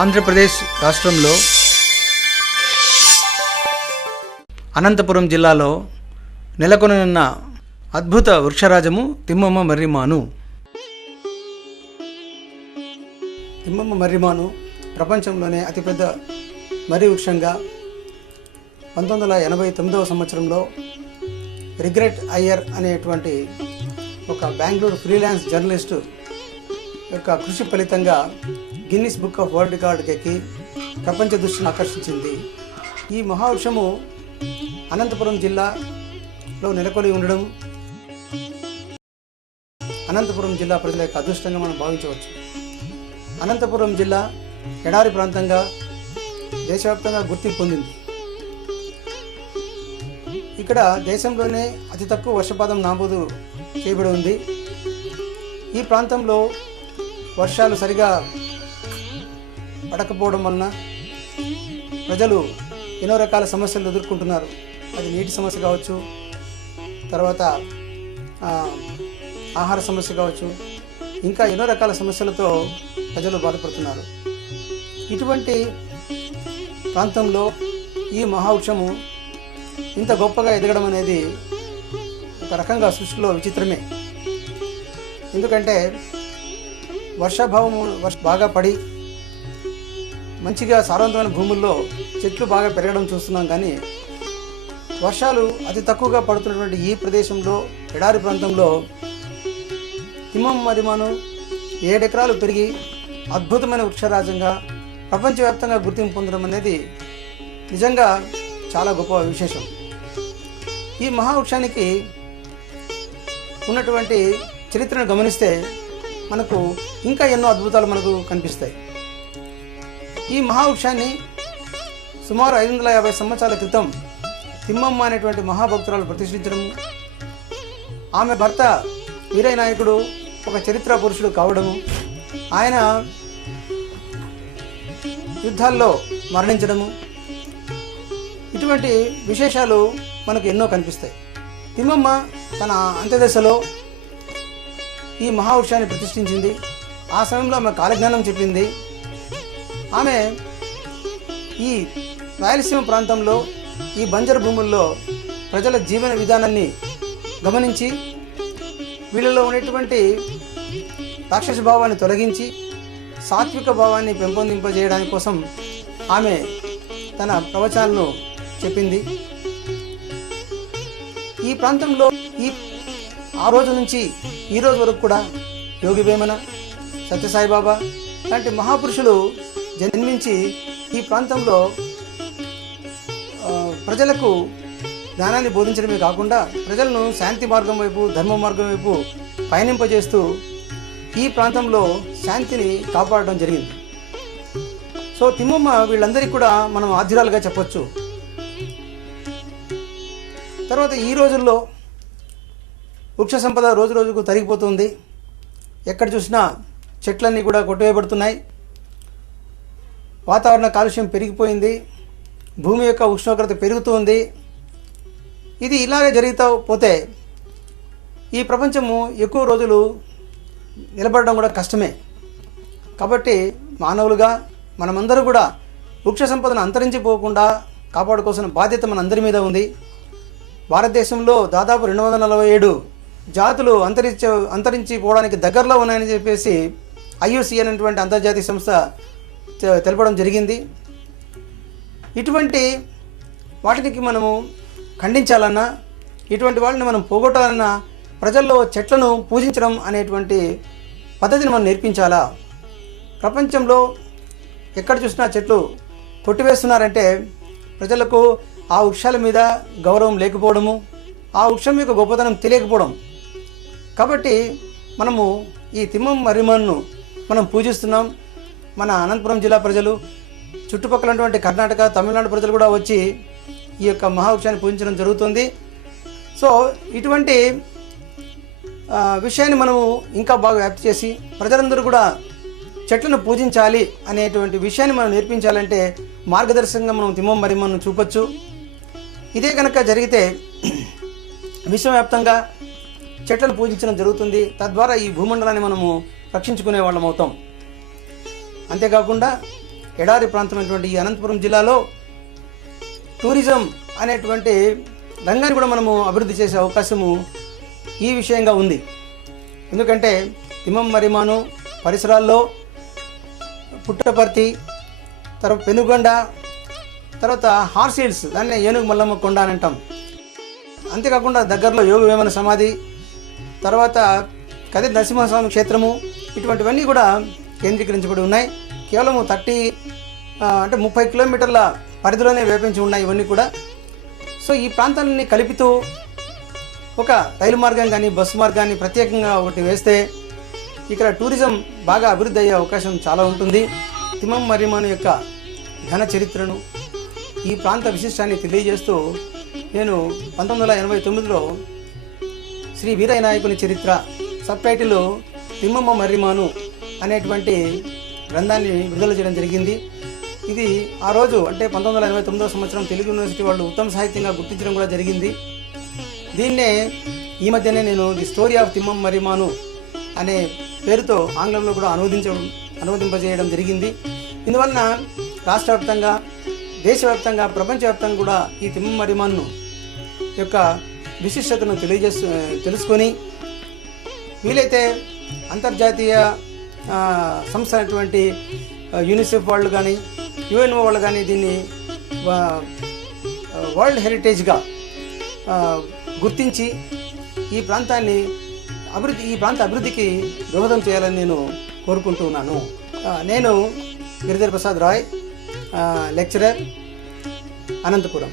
ఆంధ్రప్రదేశ్ రాష్ట్రంలో అనంతపురం జిల్లాలో నెలకొననున్న అద్భుత వృక్షరాజము తిమ్మమ్మ మర్రిమాను. తిమ్మమ్మ మర్రిమాను ప్రపంచంలోనే అతిపెద్ద మర్రి వృక్షంగా పంతొమ్మిది వందల ఎనభై తొమ్మిదవ సంవత్సరంలో రిగ్రెట్ అయ్యర్ అనేటువంటి ఒక బెంగళూరు ఫ్రీలాన్స్ జర్నలిస్టు యొక్క కృషి ఫలితంగా గిన్నిస్ బుక్ ఆఫ్ వరల్డ్ రికార్డుకి ప్రపంచ దృష్టిని ఆకర్షించింది. ఈ మహావృక్షము అనంతపురం జిల్లాలో నెలకొని ఉండడం అనంతపురం జిల్లా ప్రజల యొక్క అదృష్టంగా మనం భావించవచ్చు. అనంతపురం జిల్లా ఎడారి ప్రాంతంగా దేశవ్యాప్తంగా గుర్తింపు పొందింది. ఇక్కడ దేశంలోనే అతి తక్కువ వర్షపాతం నమోదు చేయబడి ఉంది. ఈ ప్రాంతంలో వర్షాలు సరిగా పడకపోవడం వలన ప్రజలు ఎన్నో రకాల సమస్యలు ఎదుర్కొంటున్నారు. అది నీటి సమస్య కావచ్చు తర్వాత ఆహార సమస్య కావచ్చు ఇంకా ఎన్నో రకాల సమస్యలతో ప్రజలు బాధపడుతున్నారు. ఇటువంటి ప్రాంతంలో ఈ మహావృక్షము ఇంత గొప్పగా ఎదగడం అనేది ఒక రకంగా సృష్టిలో విచిత్రమే. ఎందుకంటే వర్షాభావము వర్ష బాగా పడి మంచిగా సారవంతమైన భూముల్లో చెట్లు బాగా పెరగడం చూస్తున్నాం కానీ వర్షాలు అతి తక్కువగా పడుతున్నటువంటి ఈ ప్రదేశంలో ఎడారి ప్రాంతంలో హిమం మరిమాను ఏడెకరాలు పెరిగి అద్భుతమైన వృక్షరాజంగా ప్రపంచవ్యాప్తంగా గుర్తింపు పొందడం అనేది నిజంగా చాలా గొప్ప విశేషం. ఈ మహావృక్షానికి ఉన్నటువంటి చరిత్రను గమనిస్తే మనకు ఇంకా ఎన్నో అద్భుతాలు మనకు కనిపిస్తాయి. ఈ మహావృక్షాన్ని సుమారు ఐదు వందల యాభై సంవత్సరాల క్రితం తిమ్మమ్మ అనేటువంటి మహాభక్తురాలు ప్రతిష్ఠించడము ఆమె భర్త వీరయ్య నాయకుడు ఒక చరిత్ర పురుషుడు కావడము ఆయన యుద్ధాల్లో మరణించడము ఇటువంటి విశేషాలు మనకు ఎన్నో కనిపిస్తాయి. తిమ్మమ్మ తన అంత్యదశలో ఈ మహావృక్షాన్ని ప్రతిష్ఠించింది. ఆ సమయంలో ఆమె కాలజ్ఞానం చెప్పింది. ఆమె ఈ రాయలసీమ ప్రాంతంలో ఈ బంజరు భూముల్లో ప్రజల జీవన విధానాన్ని గమనించి వీళ్ళలో ఉన్నటువంటి రాక్షస భావాన్ని తొలగించి సాత్విక భావాన్ని పెంపొందింపజేయడానికి కోసం ఆమె తన ప్రవచనాలను చెప్పింది. ఈ ప్రాంతంలో ఈ ఆ రోజు నుంచి ఈ రోజు వరకు కూడా యోగి వేమన సత్యసాయిబాబా లాంటి మహాపురుషులు జన్మించి ఈ ప్రాంతంలో ప్రజలకు జ్ఞానాన్ని బోధించడమే కాకుండా ప్రజలను శాంతి మార్గం వైపు ధర్మ మార్గం వైపు పయనింపజేస్తూ ఈ ప్రాంతంలో శాంతిని కాపాడడం జరిగింది. సో తిమ్మమ్మ వీళ్ళందరికీ కూడా మనం ఆధ్యురాలుగా చెప్పొచ్చు. తర్వాత ఈ రోజుల్లో వృక్ష సంపద రోజు రోజుకు తరిగిపోతుంది. ఎక్కడ చూసినా చెట్లన్నీ కూడా కొట్టివేయబడుతున్నాయి. వాతావరణ కాలుష్యం పెరిగిపోయింది భూమి యొక్క ఉష్ణోగ్రత పెరుగుతుంది. ఇది ఇలాగే జరుగుతూ పోతే ఈ ప్రపంచము ఎక్కువ రోజులు నిలబడడం కూడా కష్టమే. కాబట్టి మానవులుగా మనమందరూ కూడా వృక్ష సంపదను అంతరించిపోకుండా కాపాడుకోవాల్సిన బాధ్యత మనందరి మీద ఉంది. భారతదేశంలో దాదాపు రెండు వందల నలభై ఏడు జాతులు అంతరించ అంతరించిపోవడానికి దగ్గరలో ఉన్నాయని చెప్పేసి ఐయుసి అనేటువంటి అంతర్జాతీయ సంస్థ తెలపడం జరిగింది. ఇటువంటి వాటికి మనము ఖండించాలన్నా ఇటువంటి వాళ్ళని మనం పోగొట్టాలన్నా ప్రజల్లో చెట్లను పూజించడం అనేటువంటి పద్ధతిని మనం నేర్పించాలా? ప్రపంచంలో ఎక్కడ చూసినా చెట్లు కొట్టివేస్తున్నారంటే ప్రజలకు ఆ వృక్షాల మీద గౌరవం లేకపోవడము ఆ వృక్షం యొక్క గొప్పతనం తెలియకపోవడం. కాబట్టి మనము ఈ తిమ్మం మరిమన్ను మనం పూజిస్తున్నాం. మన అనంతపురం జిల్లా ప్రజలు చుట్టుపక్కల ఉన్నటువంటి కర్ణాటక తమిళనాడు ప్రజలు కూడా వచ్చి ఈ యొక్క మహావృక్షాన్ని పూజించడం జరుగుతుంది. సో ఇటువంటి విషయాన్ని మనము ఇంకా బాగా వ్యాప్తి చేసి ప్రజలందరూ కూడా చెట్లను పూజించాలి అనేటువంటి విషయాన్ని మనం నేర్పించాలంటే మార్గదర్శకంగా మనం తిమ్మం మరిమన్ను చూపొచ్చు. ఇదే కనుక జరిగితే విశ్వవ్యాప్తంగా చెట్లను పూజించడం జరుగుతుంది. తద్వారా ఈ భూమండలాన్ని మనము రక్షించుకునే వాళ్ళం అవుతాం. అంతేకాకుండా ఎడారి ప్రాంతమైనటువంటి ఈ అనంతపురం జిల్లాలో టూరిజం అనేటువంటి రంగాన్ని కూడా మనము అభివృద్ధి చేసే అవకాశము ఈ విషయంగా ఉంది. ఎందుకంటే తిమ్మం మరిమాను పరిసరాల్లో పుట్టపర్తి తర్వాత పెనుగొండ తర్వాత హార్స్ హిల్స్ దాన్ని ఏనుగు మల్లమ్మ కొండ అని అంటాం. అంతేకాకుండా దగ్గరలో యోగ వేమన సమాధి తర్వాత కదిరి నరసింహస్వామి క్షేత్రము ఇటువంటివన్నీ కూడా కేంద్రీకరించబడి ఉన్నాయి. కేవలం థర్టీ అంటే ముప్పై కిలోమీటర్ల పరిధిలోనే వ్యాపించి ఉన్నాయి ఇవన్నీ కూడా. సో ఈ ప్రాంతాలన్నీ కలుపుతూ ఒక రైలు మార్గం కానీ బస్సు మార్గాన్ని ప్రత్యేకంగా ఒకటి వేస్తే ఇక్కడ టూరిజం బాగా అభివృద్ధి అయ్యే అవకాశం చాలా ఉంటుంది. తిమం మర్రిమాను యొక్క ఘన చరిత్రను ఈ ప్రాంత విశిష్టాన్ని తెలియజేస్తూ నేను పంతొమ్మిది వందల ఎనభై తొమ్మిదిలో శ్రీ వీరయ్య నాయకుని చరిత్ర సబ్ టైటిల్ తిమ్మమ్మ మర్రిమాను అనేటువంటి గ్రంథాన్ని విడుదల చేయడం జరిగింది. ఇది ఆ రోజు అంటే పంతొమ్మిది వందల ఎనభై తొమ్మిదవ సంవత్సరం తెలుగు యూనివర్సిటీ వాళ్ళు ఉత్తమ సాహిత్యంగా గుర్తించడం కూడా జరిగింది. దీన్నే ఈ మధ్యనే నేను the story of Thimmamma Marrimanu అనే పేరుతో ఆంగ్లంలో కూడా అనువదించడం అనువదింపజేయడం జరిగింది. ఇందువలన రాష్ట్ర వ్యాప్తంగా దేశవ్యాప్తంగా ప్రపంచవ్యాప్తంగా కూడా ఈ తిమ్మం మరిమాను యొక్క విశిష్టతను తెలియజేస్తూ తెలుసుకొని వీలైతే అంతర్జాతీయ సంస్థ అయినటువంటి యూనిసెఫ్ వాళ్ళు కానీ యుఎన్ఓ వాళ్ళు కానీ దీన్ని వరల్డ్ హెరిటేజ్గా గుర్తించి ఈ ప్రాంతాన్ని అభివృద్ధి ఈ ప్రాంత అభివృద్ధికి దోహదం చేయాలని నేను కోరుకుంటున్నాను నేను గిరిధర్ ప్రసాద్ రాయ్ లెక్చరర్ అనంతపురం.